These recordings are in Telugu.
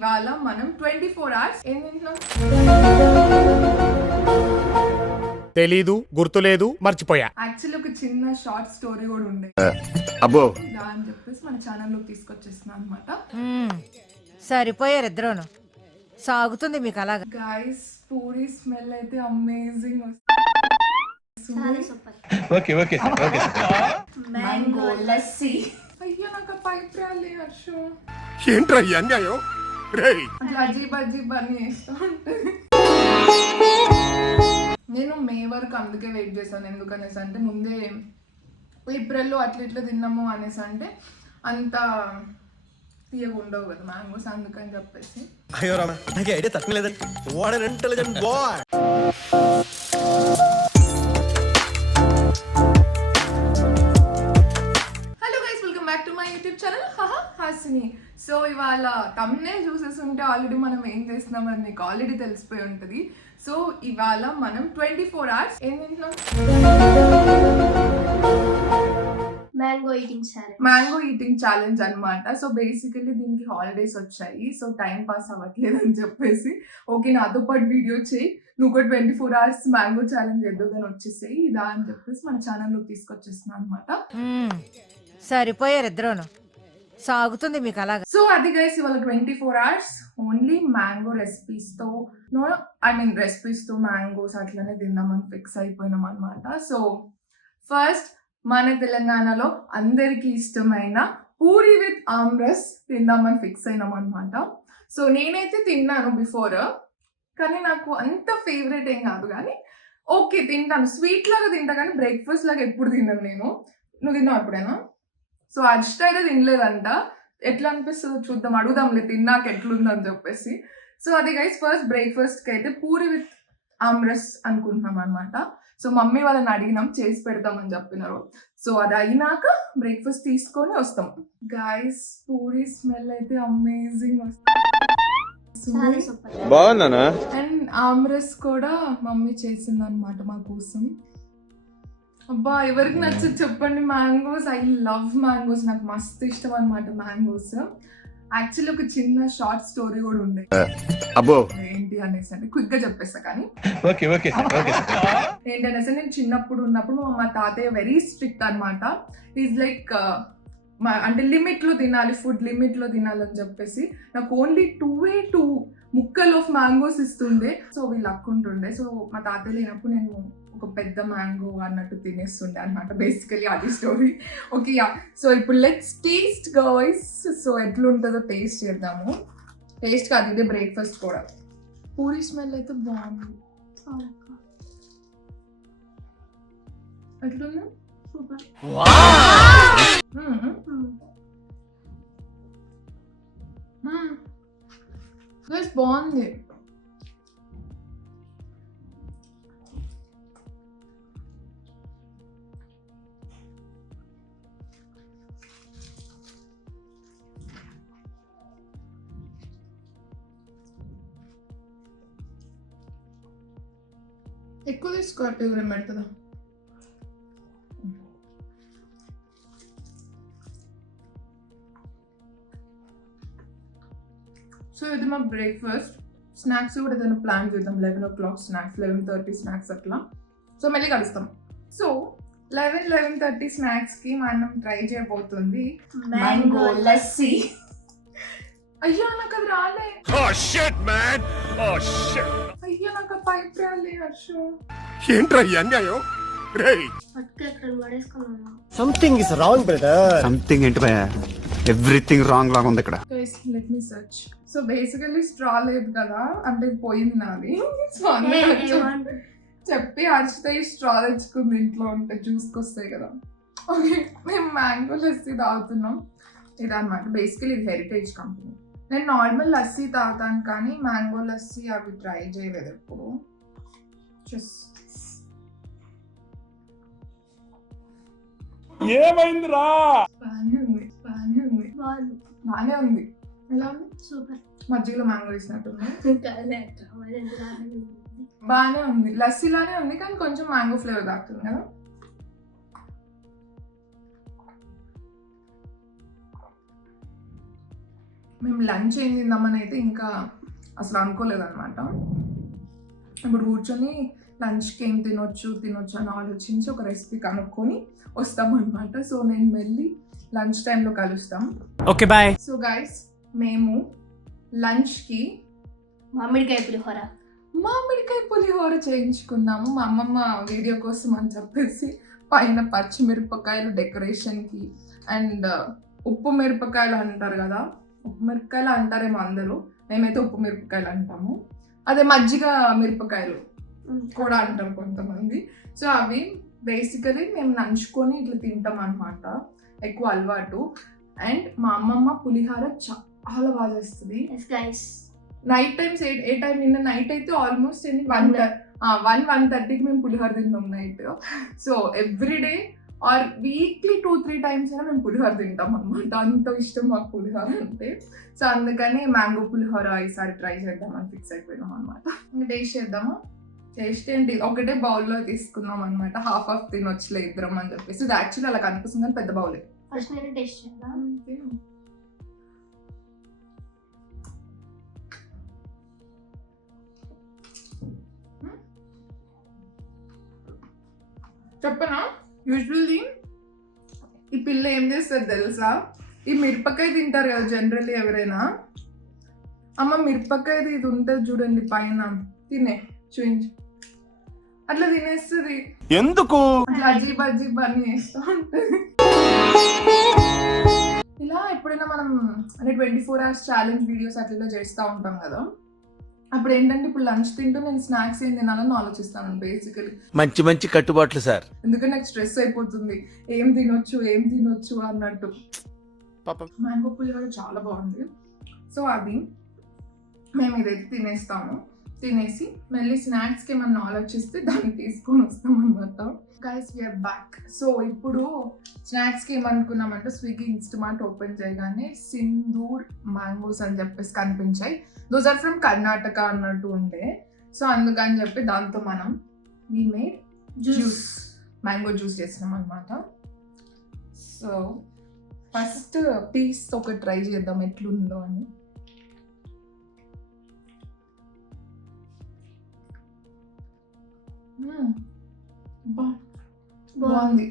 ఇవాళ మనం 24 అవర్స్ ఏం తింటున్నాం తెలీదు, గుర్తులేదు, మర్చిపోయా. యాక్చువల్లీ ఒక చిన్న షార్ట్ స్టోరీ కూడా ఉండే అబ్బో అని చెప్పేసి మన ఛానల్లోకి తీసుకొచ్చేస్తున్నాం అనమాట. సరిపోయారు ఇద్దరును. సాగుతుంది మీకు అలాగా. గైస్ పూరి స్మెల్ అయితే amazing okay okay okay mango lassi. అయ్యో నాకు పైప్ రాలే హర్ష. ఏంట్రా ఈ అన్యాయం రేయ్. అట్లా అజీబ్ అజీబ్ అని చేస్తూ ఉంటుంది. నేను మే వరకు అందుకే వెయిట్ చేశాను. ఎందుకనేసి అంటే ముందే ఏప్రిల్లో అట్లా ఇట్లా తిన్నాము అనేసి అంటే అంత తీయగా ఉండవు కదా మ్యాంగోస్, అందుకని చెప్పేసి. అయ్యో రామ నాకు ఐడియా తక్కువలేదండి. What an intelligent boy. Hello guys, welcome back to my YouTube channel Hasini. So ఇవాళ thumbnail చూసేసి ఉంటే ఆల్రెడీ మనం ఏం చేస్తున్నామని మీకు ఆల్రెడీ తెలిసిపోయి ఉంటుంది. సో ఇవాళ మనం 24 అవర్స్ ఏం తింటున్నాం మ్యాంగో ఈటింగ్ ఛాలెంజ్ అనమాట. సో బేసికలీ దీనికి హాలిడేస్ వచ్చాయి, సో టైం పాస్ అవ్వట్లేదు అని చెప్పేసి ఓకే నాతో పాటు వీడియో చేయి, నువ్వు కూడా 24 అవర్స్ మ్యాంగో ఛాలెంజ్ ఎదుగుదని వచ్చేసాయి ఇదా అని చెప్పేసి మన ఛానల్లోకి తీసుకొచ్చేస్తున్నాం అనమాట. సరిపోయారు ఇద్దరును. సాగుతుంది మీకు అలాగా. సో అది గైస్ ఇవాళ 24 అవర్స్ ఓన్లీ మ్యాంగో రెసిపీస్తో రెసిపీస్తో మ్యాంగోస్ అట్లనే తిందామని ఫిక్స్ అయిపోయినాం అనమాట. సో ఫస్ట్ మన తెలంగాణలో అందరికీ ఇష్టమైన పూరి విత్ ఆమ్రస్ తిందామని ఫిక్స్ అయినాం అనమాట. సో నేనైతే తిన్నాను బిఫోర్, కానీ నాకు అంత ఫేవరెట్ ఏం కాదు, కానీ ఓకే తింటాను, స్వీట్ లాగా తింటా, కానీ బ్రేక్ఫాస్ట్ లాగా ఎప్పుడు తిన్నాను నేను. నువ్వు తిన్నావు ఎప్పుడైనా? సో అర్షిత అయితే తినలేదంట. ఎట్లా అనిపిస్తుందో చూద్దాం, అడుగుదాంలే తిన్నాక ఎట్లుందని చెప్పేసి. సో అది గైస్ ఫస్ట్ బ్రేక్ఫాస్ట్కి అయితే పూరి విత్ ఆమ్రస్ అనుకుంటున్నాం అనమాట. సో మమ్మీ వాళ్ళని అడిగినాం చేసి పెడతామని చెప్పినారు. సో అది అయినాక బ్రేక్ఫాస్ట్ తీసుకొని వస్తాం. గైస్ పూరి స్మెల్ అయితే అమేజింగ్ వస్తుంది. బాగుందనా? అండ్ ఆమ్రస్ కూడా మమ్మీ చేసింది అనమాట మా కోసం. అబ్బా ఎవరికి నచ్చదు చెప్పండి మ్యాంగోస్. ఐ లవ్ మ్యాంగోస్, నాకు మస్తు ఇష్టం అనమాట మ్యాంగోస్. యాక్చువల్లీ ఒక చిన్న షార్ట్ స్టోరీ కూడా ఉండే అబ్బో ఏంటి అనేసి అంటే క్విక్ గా చెప్పేస్తా. కానీ ఓకే ఓకే ఓకే ఏంటనేసి నేను చిన్నప్పుడు ఉన్నప్పుడు మా తాతయ్య వెరీ స్ట్రిక్ట్ అనమాట. ఈజ్ లైక్ అంటే లిమిట్ లో తినాలి, ఫుడ్ లిమిట్ లో తినాలని చెప్పేసి నాకు ఓన్లీ 2 ముక్కలు ఆఫ్ మ్యాంగోస్ ఇస్తుండే. సో వీళ్ళు అక్కుంటుండే. సో మా తాతయ్య లేనప్పుడు నేను ఒక పెద్ద మ్యాంగో అన్నట్టు తినేస్తుండే అనమాట. బేసికలీ అది స్టోరీ. ఓకే యా, సో ఇప్పుడు లెట్స్ టేస్ట్ గైస్. సో ఎట్లుంటుందో టేస్ట్ చేద్దాము. టేస్ట్ కాదు, ఇదే బ్రేక్ఫాస్ట్ కూడా. పూరి స్మెల్ అయితే బాగుంది. ఎట్లుంది? సూపర్. బాగుంది. ఎక్కువ తీసుకోవాలి ఎవరేం పెడుతుందా? సో ఇది మా బ్రేక్ఫాస్ట్. స్నాక్స్ కూడా ఏదైనా ప్లాన్ చేద్దాం. 11 o'clock స్నాక్స్, 11:30 స్నాక్స్ అట్లా. సో మళ్ళీ కలుస్తాం. సో 11:30 స్నాక్స్కి మనం ట్రై చేయబోతుంది మ్యాంగో లస్సీ. అయ్యో నాకు అది రాలే. అయ్యో నాకు పైప్ రాలే హర్ష. ఏంట్రా ఈ అన్యాయం రేయ్. Something is wrong brother. Something ఏంటి భయ, ఎవ్రీథింగ్ రాంగ్ లాగా ఉంది ఇక్కడ. Let me search. So basically straw లేదు కదా, అంటే పోయింది నాది. సో చెప్పి హర్షిత ఈ స్ట్రా తెచ్చుకుంది, ఇంట్లో ఉంటే జ్యూస్కి వస్తాయి కదా. ఓకే మేము మ్యాంగో లస్సీ తాగుతున్నాం. ఇదన్నమాట బేసికలీ ఇది హెరిటేజ్ కంపెనీ. నేను నార్మల్ లస్సీ తాగుతాను, కానీ మ్యాంగో లస్సీ అవి ట్రై చేయలేదు ఎప్పుడు. ఏమైందిరా? బానే ఉంది. ఎలా ఉంది? సూపర్. మజ్జిగలో మ్యాంగో వేసినట్టుంది. బానే ఉంది, లస్సీలానే ఉంది, కానీ కొంచెం మ్యాంగో ఫ్లేవర్ తాకుతుంది కదా. మేము లంచ్ ఏం తిందామని అయితే ఇంకా అసలు అనుకోలేదన్నమాట. ఇప్పుడు కూర్చొని లంచ్కి ఏం తినొచ్చు అని ఆలోచించి ఒక రెసిపీ కనుక్కొని వస్తామన్నమాట. సో నేను వెళ్ళి లంచ్ టైంలో కలుస్తాం. Okay bye. సో గైస్, మేము లంచ్కి మామిడికాయ పులిహోర చేయించుకున్నాము. మా అమ్మమ్మ వీడియో కోసం అని చెప్పేసి పైన పచ్చిమిరపకాయలు డెకరేషన్కి అండ్ ఉప్పు మిరపకాయలు అంటారు కదా, ఉప్పు మిరపకాయలు అంటారేమో అందరూ, మేమైతే ఉప్పు మిరపకాయలు అంటాము. అదే మజ్జిగ మిరపకాయలు కూడా అంటారు కొంతమంది. సో అవి బేసికలీ మేము నంచుకొని ఇట్లా తింటాం అనమాట, ఎక్కువ అలవాటు. అండ్ మా అమ్మమ్మ పులిహోర చాలా బాగా చేస్తుంది. నైట్ టైమ్స్ ఏ టైం నిన్న నైట్ అయితే ఆల్మోస్ట్ 1:30కి మేము పులిహోర తిన్నాం night. So everyday or weekly 2-3 times అయినా మేము పులిహోర తింటాం అనమాట, అంత ఇష్టం మాకు పులిహోర అంటే. సో అందుకని మ్యాంగో పులిహోర ఈసారి ట్రై చేద్దామని ఫిక్స్ అయిపోయినాం అనమాట. టేస్ట్ చేద్దామా? టేస్ట్ ఏంటి, ఒకటే బౌల్లో తీసుకున్నాం అనమాట, హాఫ్ తినొచ్చులే ఇద్దరం అని చెప్పేసి. ఇది యాక్చువల్లీ అలా కనిపిస్తుంది కానీ పెద్ద బౌలే. ఫస్ట్ నేను టేస్ట్ చేద్దాం. చెప్పనా, యూజువల్లీ ఈ పిల్ల ఏం చేస్తుంది తెలుసా, ఈ మిరపకాయ తింటారు కదా జనరల్లీ ఎవరైనా. అమ్మ మిరపకాయది ఇది ఉంటుంది చూడండి పైన, చూపించు, అట్లా తినేస్తుంది. ఎందుకు అట్లా అజీబ్ అని చేస్తూ ఉంటుంది. ఇలా ఎప్పుడైనా మనం అంటే 24 hours ఛాలెంజ్ వీడియోస్ అట్లా చేస్తూ ఉంటాం కదా, అప్పుడు ఏంటంటే ఇప్పుడు లంచ్ తింటూ నేను స్నాక్స్ ఏం తినాలని ఆలోచిస్తాను బేసికలీ. మంచి కట్టుబాట్లు సార్. ఎందుకంటే నాకు స్ట్రెస్ అయిపోతుంది, ఏం తినొచ్చు అన్నట్టు. మ్యాంగో పులిహోర చాలా బాగుంది. సో అది మేము ఇదైతే తినేసి మళ్ళీ స్నాక్స్కి ఏమన్నా ఆలోచిస్తే దాన్ని తీసుకొని వస్తాం అనమాట. Guys we are back. సో ఇప్పుడు స్నాక్స్కి ఏమనుకున్నామంటే స్విగ్గీ ఇన్స్టామార్ట్ ఓపెన్ చేయగానే సింధూర్ మ్యాంగోస్ అని చెప్పేసి కనిపించాయి. దోస్ ఆర్ ఫ్రమ్ కర్ణాటక అన్నట్టు ఉండే. సో అందుకని చెప్పి దాంతో మనం we made juice, mango juice చేసినాం అనమాట. సో ఫస్ట్ పీస్ ఒకటి ట్రై చేద్దాం ఎట్లుందో అని. బాగుంది,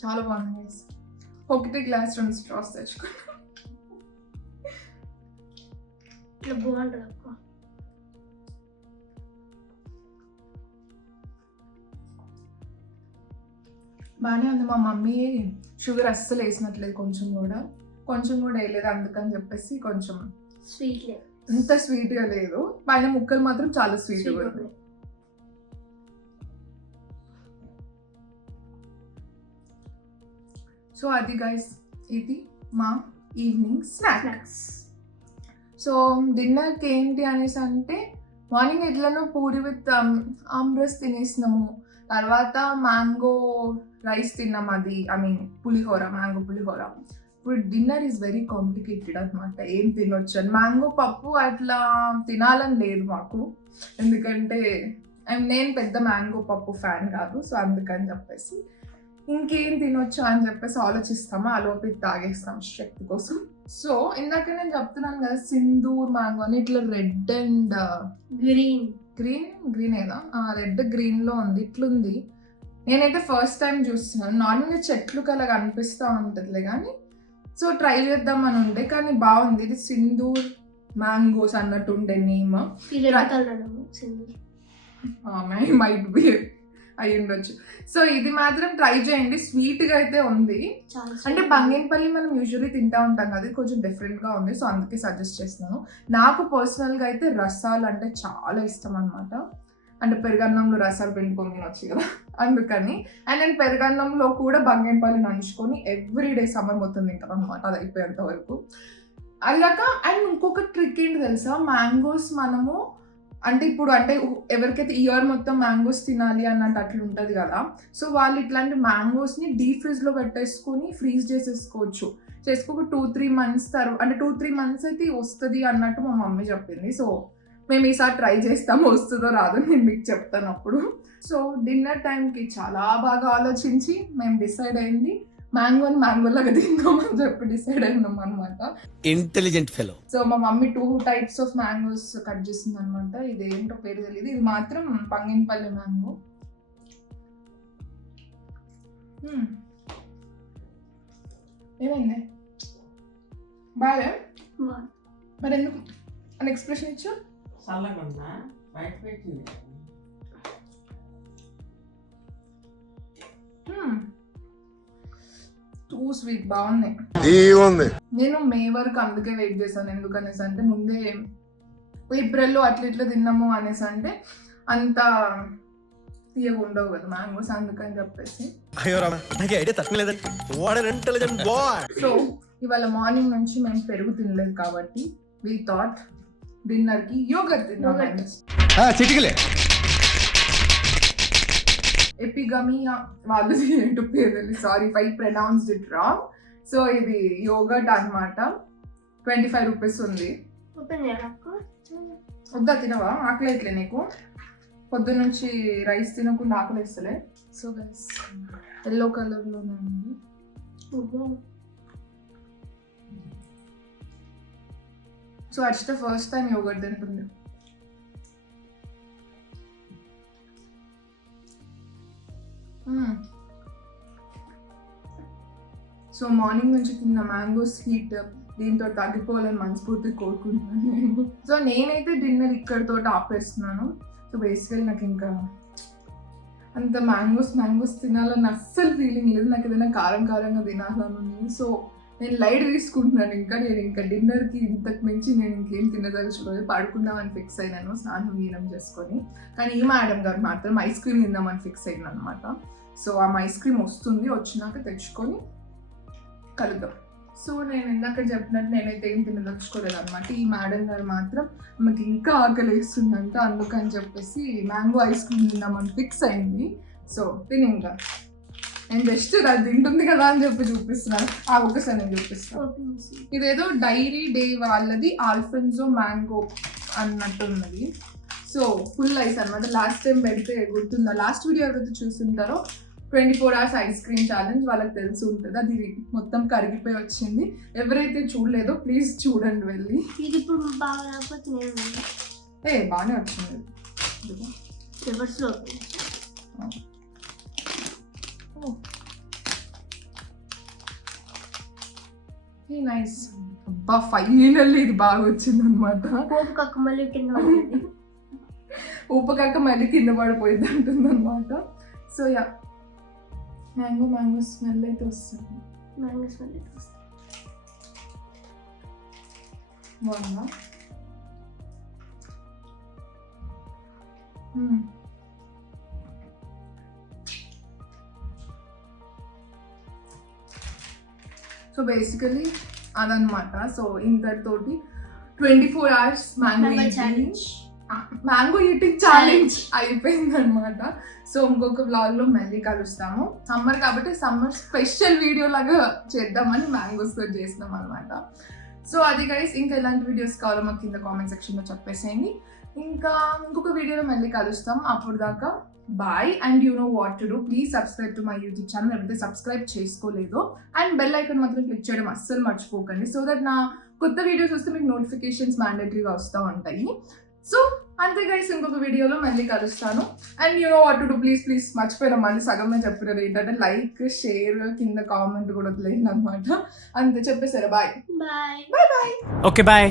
చాలా బాగుంది. ఒకటి గ్లాస్ 2 స్ట్రాస్ తెచ్చుకున్నాం. బాగుంటుంది అక్క. బాగానే ఉంది. మా మమ్మీ షుగర్ అస్సలు వేసినట్లేదు, కొంచెం కూడా వేయలేదు. అందుకని చెప్పేసి కొంచెం స్వీట్ లేదు, ఇంత స్వీట్గా లేదు. పైన ముక్కలు మాత్రం చాలా స్వీట్గా ఉంది. సో అది గైస్, ఇది మా ఈవినింగ్ స్నాక్స్. సో డిన్నర్కి ఏంటి అనేసి అంటే మార్నింగ్ ఎట్లనో పూరి విత్ ఆమ్రస్ తినేసినాము, తర్వాత మ్యాంగో రైస్ తిన్నాం, అది పులిహోర, మ్యాంగో పులిహోర. ఇప్పుడు డిన్నర్ ఈజ్ వెరీ కాంప్లికేటెడ్ అనమాట, ఏం తినొచ్చు అని. మ్యాంగో పప్పు అట్లా తినాలని లేదు మాకు, ఎందుకంటే నేను పెద్ద మ్యాంగో పప్పు ఫ్యాన్ కాదు. సో అందుకని చెప్పేసి ఇంకేం తినొచ్చు అని చెప్పేసి ఆలోచిస్తాము, ఆలోపు తాగేస్తాం శక్తి కోసం. సో ఇందాక నేను చెప్తున్నాను కదా సింధూర్ మ్యాంగో అని, ఇట్లా రెడ్ అండ్ గ్రీన్ ఏదా, రెడ్ గ్రీన్లో ఉంది, ఇట్లుంది. నేనైతే ఫస్ట్ టైం చూస్తున్నాను. నార్మల్గా చెట్లు కలా కనిపిస్తూ ఉంటుందిలే కానీ. సో ట్రై చేద్దామని ఉండే, కానీ బాగుంది. ఇది సింధూర్ మ్యాంగోస్ అన్నట్టు ఉండే నేమ్. మైట్ బి అయి ఉండొచ్చు. సో ఇది మాత్రం ట్రై చేయండి, స్వీట్గా అయితే ఉంది. అంటే బంగేనపల్లి మనం యూజువల్లీ తింటా ఉంటాం కదా, ఇది కొంచెం డిఫరెంట్గా ఉంది. సో అందుకే సజెస్ట్ చేస్తున్నాను. నాకు పర్సనల్గా అయితే రసాలు అంటే చాలా ఇష్టం అనమాట. అంటే పెరుగన్నంలో రసాలు పిండుకొని తినొచ్చు కదా, అందుకని. అండ్ నేను పెరుగన్నంలో కూడా బంగేనపల్లి నంచుకొని ఎవ్రీడే సమ్మర్ మొత్తం తింటాను అనమాట, అది అయిపోయేంత వరకు. అలాగా. అండ్ ఇంకొక ట్రిక్ ఏంటి తెలుసా, మ్యాంగోస్ మనము అంటే ఇప్పుడు అంటే ఎవరికైతే ఇయర్ మొత్తం మ్యాంగోస్ తినాలి అన్నట్టు అట్లా ఉంటుంది కదా, సో వాళ్ళు ఇట్లాంటి మ్యాంగోస్ని డీప్ ఫ్రిడ్జ్లో పెట్టేసుకొని ఫ్రీజ్ చేసుకోవచ్చు. 2-3 months తర్వాత, అంటే 2-3 months అయితే వస్తుంది అన్నట్టు మా మమ్మీ చెప్పింది. సో మేము ఈసారి ట్రై చేస్తాము, వస్తుందో రాదో నేను మీకు చెప్తాను అప్పుడు. సో డిన్నర్ టైంకి చాలా బాగా ఆలోచించి మేము డిసైడ్ అయింది మ్యాంగోని మ్యాంగో లాగా తిందామని చెప్పి డిసైడ్ అయినాం అనమాట. Intelligent fellow. సో మా mummy 2 types of mangoes cut చేసింది అనమాట. ఇది ఏంటో పేరు తెలియదు. ఇది మాత్రం పంగినపల్లి మ్యాంగో. ఏమైంది బాగా బాగుంది. మరి ఎందుకు అని ఎక్స్ప్రెషన్ ఇచ్చు? టూ స్వీట్ బాగున్నాయి. నేను మే వరకు అందుకే వెయిట్ చేశాను. ఎందుకనేసి అంటే ముందే ఏప్రిల్లో అట్లా ఇట్లా తిన్నాము అనేసి అంటే అంత తీయగా ఉండవు కదా మ్యాంగోస్, అందుకని చెప్పేసి. అయ్యో రామ, నాకు ఐడియా తక్కువలేదండి. What an intelligent boy. So ఇవాళ మార్నింగ్ నుంచి మేము పెరుగు తినలేదు కాబట్టి వి థాట్ డిన్నర్కి యోగర్ట్ తిన్నాం. చిటికలే ఎపిగమియా వాళ్ళది ఏంటో పేరు తెలియదు, sorry if I pronounced it wrong. So ఇది యోగర్ట్ అన్నమాట. 25 రూపీస్ ఉంది. ఓపెన్ చేయడానికి వద్దా, తినవా? ఆకలి అయితలే నీకు? పొద్దున్న నుంచి రైస్ తినకుండా ఆకలి వేస్తలే. సో గైస్ ఎల్లో కలర్లోనే ఉంది. So Archita first time yoghurt తింటుంది. సో మార్నింగ్ నుంచి తిన్న మ్యాంగోస్ హీట్ దీంతో తగ్గిపోవాలని మనస్ఫూర్తి కోరుకుంటున్నాను నేను. సో నేనైతే డిన్నర్ ఇక్కడితో ఆపేస్తున్నాను. సో బేసికలీ నాకు ఇంకా అంత మ్యాంగోస్ తినాలని అస్సలు ఫీలింగ్ లేదు. నాకు ఏదైనా కారంగా తినాలని ఉంది. సో నేను లైట్ తీసుకుంటున్నాను. నేను ఇంకా డిన్నర్కి ఇంతకు మించి నేను ఇంకేం తినదలుచుకోలేదు. పడుకుందామని ఫిక్స్ అయినాను స్నానం గీనం చేసుకొని. కానీ ఈ మేడం గారు మాత్రం ఐస్ క్రీమ్ తిందామని ఫిక్స్ అయినా అనమాట. సో ఆ ఐస్ క్రీమ్ వస్తుంది, వచ్చినాక తెచ్చుకొని కలుద్దాం. సో నేను ఇందాక చెప్పినట్టు నేనైతే ఏం తినదలుచుకోలేదు అనమాట. ఈ మేడం గారు మాత్రం ఆమెకి ఇంకా ఆకలి వేస్తుందంట, అందుకని చెప్పేసి మ్యాంగో ఐస్ క్రీమ్ తిందామని ఫిక్స్ అయింది. సో తిని ఇంకా నేను జస్ట్ అది తింటుంది కదా అని చెప్పి చూపిస్తున్నాను. ఒకసారి నేను చూపిస్తాను. ఇదేదో డైరీ డే వాళ్ళది ఆల్ఫెన్జో మ్యాంగో అన్నట్టు ఉన్నది. సో ఫుల్ ఐస్ అనమాట. లాస్ట్ టైం పెడితే గుర్తుందా, లాస్ట్ వీడియో ఎవరైతే చూస్తుంటారో 24 hours ఐస్ క్రీమ్ ఛాలెంజ్ వాళ్ళకి తెలిసి ఉంటుంది. అది మొత్తం కరిగిపోయి వచ్చింది. ఎవరైతే చూడలేదో ప్లీజ్ చూడండి వెళ్ళి. ఇది ఇప్పుడు బాగా రాకపోతే నేను బాగానే వచ్చింది. రివర్స్లో నైస్. అబ్బా ఫైనల్లీ ఇది బాగా వచ్చింది అనమాట. పోపుకక్క మళ్ళీ కింద పడింది. ఉప్పకక్క మళ్ళీ కింద పడిపోయింది అంటుంది అనమాట. సో యా మ్యాంగో స్మెల్ అయితే వస్తుంది. మ్యాంగో స్మెల్ అయితే వస్తుంది. బాగుందా? సో బేసికలీ అదనమాట. సో ఇంతటితోటి 24 hours మ్యాంగో ఈటింగ్ ఛాలెంజ్ అయిపోయింది అనమాట. సో ఇంకొక వ్లాగ్ లో మళ్ళీ కలుస్తాము. సమ్మర్ కాబట్టి సమ్మర్ స్పెషల్ వీడియో లాగా చేద్దామని మ్యాంగోస్ తో చేసినాం అనమాట. సో అది గైస్, ఇంకా ఎలాంటి వీడియోస్ కావాలో మాకు కింద కామెంట్ సెక్షన్ లో చెప్పేసేయండి. ఇంకా ఇంకొక వీడియోలో మళ్ళీ కలుస్తాం. అప్పుడు దాకా bye. And you know what to do, please subscribe to my YouTube channel ఎవరైతే సబ్స్క్రైబ్ చేసుకోలేదో. అండ్ బెల్ ఐకాన్ మాత్రం క్లిక్ చేయడం అస్సలు మర్చిపోకండి. సో దట్ నా కొత్త వీడియోస్ వస్తే మీకు నోటిఫికేషన్స్ మ్యాండేటరీగా వస్తూ ఉంటాయి. సో అంతే గైస్, ఇంకొక వీడియోలో మళ్ళీ కలుస్తాను. And you know what to do, please మర్చిపోయినా మళ్ళీ సగమే చెప్పినారు ఏంటంటే లైక్ షేర్ కింద కామెంట్ కూడా వదిలేయండి అనమాట. అంతే చెప్పేసారా. Bye bye. Bye. Okay bye.